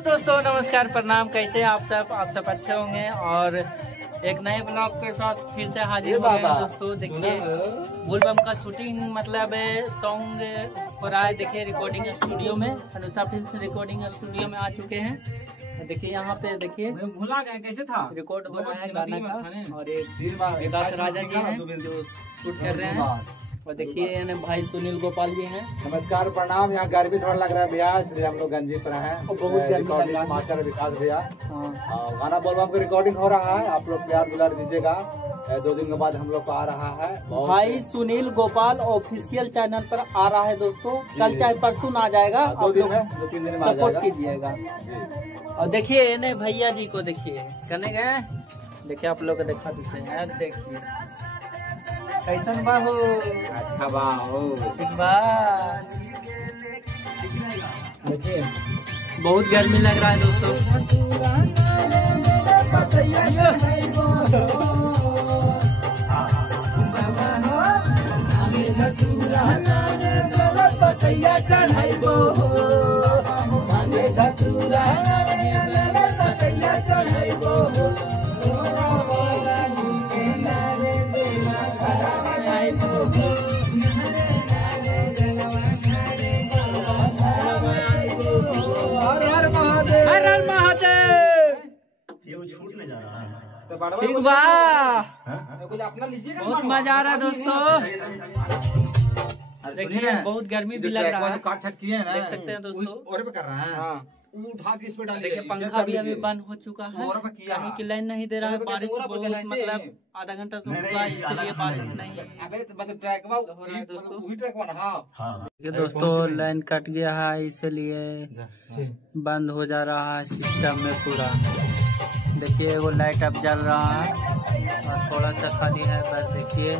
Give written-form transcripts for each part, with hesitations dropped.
दोस्तों नमस्कार प्रणाम, कैसे हैं आप सब अच्छे होंगे। और एक नए ब्लॉग के साथ फिर से हाजिर हो गए हैं दोस्तों। देखिए बोलबम का शूटिंग मतलब सॉन्ग हो रहा है। देखिए रिकॉर्डिंग स्टूडियो में, अनुषा फिल्म रिकॉर्डिंग स्टूडियो में आ चुके हैं। देखिए यहाँ पे देखिए भूला गया कैसे था रिकॉर्ड हो रहा है गाना का। और एक राजा जी हैं जो शूट कर रहे हैं। और देखिए भाई सुनील गोपाल जी हैं। नमस्कार प्रणाम। यहाँ गर्मी थोड़ा लग रहा है भैया, इसलिए हम लोग गंजी पर हैं। बहुत मास्टर विकास भैया गाना बोलबम का रिकॉर्डिंग हो रहा है। आप लोग प्यार दुलार दीजिएगा। 2 दिन के बाद हम लोग को आ रहा है भाई सुनील गोपाल ऑफिशियल चैनल पर आ रहा है दोस्तों। कल चाहे परसों आ जाएगा, 2-3 दिन में सपोर्ट कीजिएगा। और देखिए इन्हें भैया जी को देखिए करने गए। देखिए आप लोग को दिखा देते हैं। देखिए कैसन बा हो। अच्छा बा हो देखिए बहुत गर्मी लग रहा है दोस्तों। ठीक बा, बहुत मजा आ रहा है दोस्तों। देखिए बहुत गर्मी भी लग रहा है, काट छट किए हैं ना, देख सकते हैं दोस्तों। और पे कर रहे हैं उठा के इस पे डालिए। देखिए पंखा भी अभी बंद हो चुका है, कहीं की लाइन नहीं दे रहा है। बारिश बहुत मतलब आधा घंटा से हुआ, इसलिए बारिश नहीं है दोस्तों। दोस्तों लाइन कट गया है, इसलिए बंद हो जा रहा है सिस्टम में पूरा। देखिए वो लाइट अब जल रहा है और थोड़ा सा खाली है बस। देखिए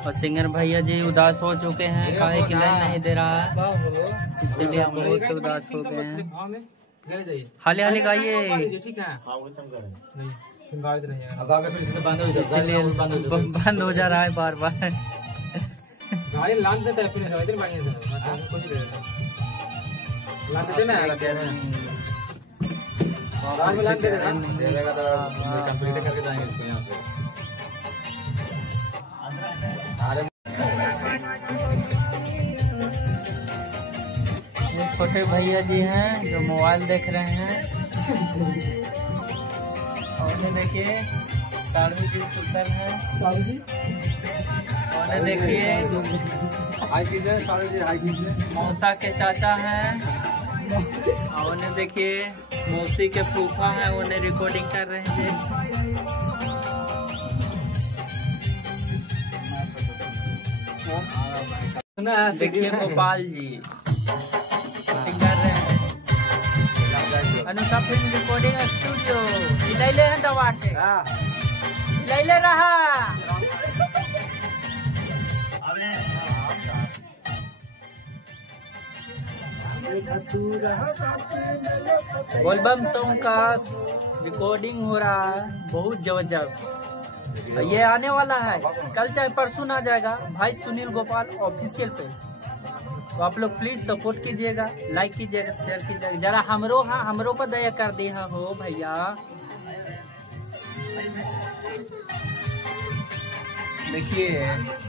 और सिंगर भैया जी उदास हो चुके हैं, काहे की लाइन नहीं दे रहा है, इसलिए हम बहुत उदास हो गए हैं। हाली हाली गाइए, ठीक है बंद हो जा रहा है बार बार। कंप्लीट करके जाएंगे इसको यहाँ से। छोटे भैया जी हैं जो मोबाइल देख रहे हैं। और देखिए साड़वी जी सुंदर है। और देखिए मौसा के चाचा हैं। और देखिए मौसी के फूफा है, उन्हें रिकॉर्डिंग कर रहे हैं। देखिए गोपाल जी शूटिंग कर रहे हैं। अनुषा फिल्म रिकॉर्डिंग स्टूडियो ले हैं दवा के ले रहा। बोलबम सॉन्ग का रिकॉर्डिंग हो रहा है बहुत जबरदस्त। ये आने वाला है, कल चाहे परसों आ जाएगा भाई सुनील गोपाल ऑफिशियल पे। तो आप लोग प्लीज सपोर्ट कीजिएगा, लाइक कीजिएगा, शेयर कीजिएगा। जरा हमरो पर दया कर दिया हो भैया। देखिए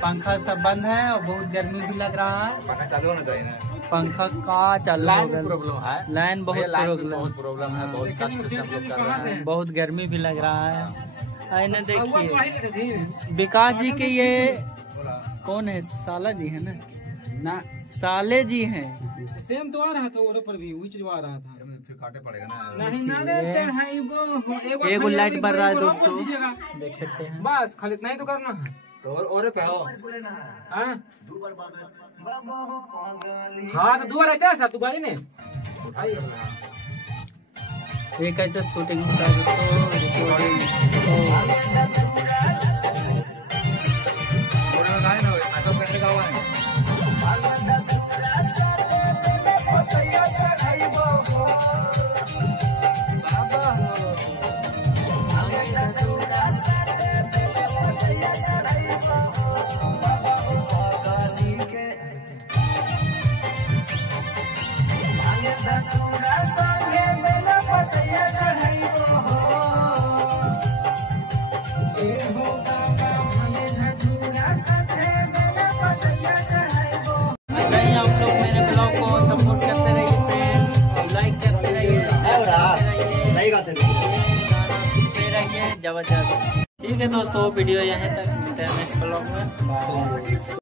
पंखा सब बंद है और बहुत गर्मी भी लग रहा है। पंखा चालू होना चाहिए ना। पंखा का चालू लाइन प्रॉब्लम है, लाइन बहुत प्रॉब्लम है, बहुत कष्ट से हम लोग कर रहे हैं। बहुत गर्मी भी लग रहा है। ना देखिए विकास जी के ये कौन है, साला जी है ना साले जी हैं। सेम तो आ रहा था और पर भी वही चीज आ रहा था। फिर काटे पड़ेगा ना। नहीं एगो लाइट बढ़ रहा है दोस्तों, देख सकते हैं। बस खाली इतना ही तो करना है। तो और पे हो हाँ तो 2 बार रहता है तू गाड़ी ने उठाई। ये कैसे शूटिंग होता है दोस्तों। ज्यादा। ठीक है दोस्तों, वीडियो यहीं तक, मिलते हैं नेक्स्ट ब्लॉग में।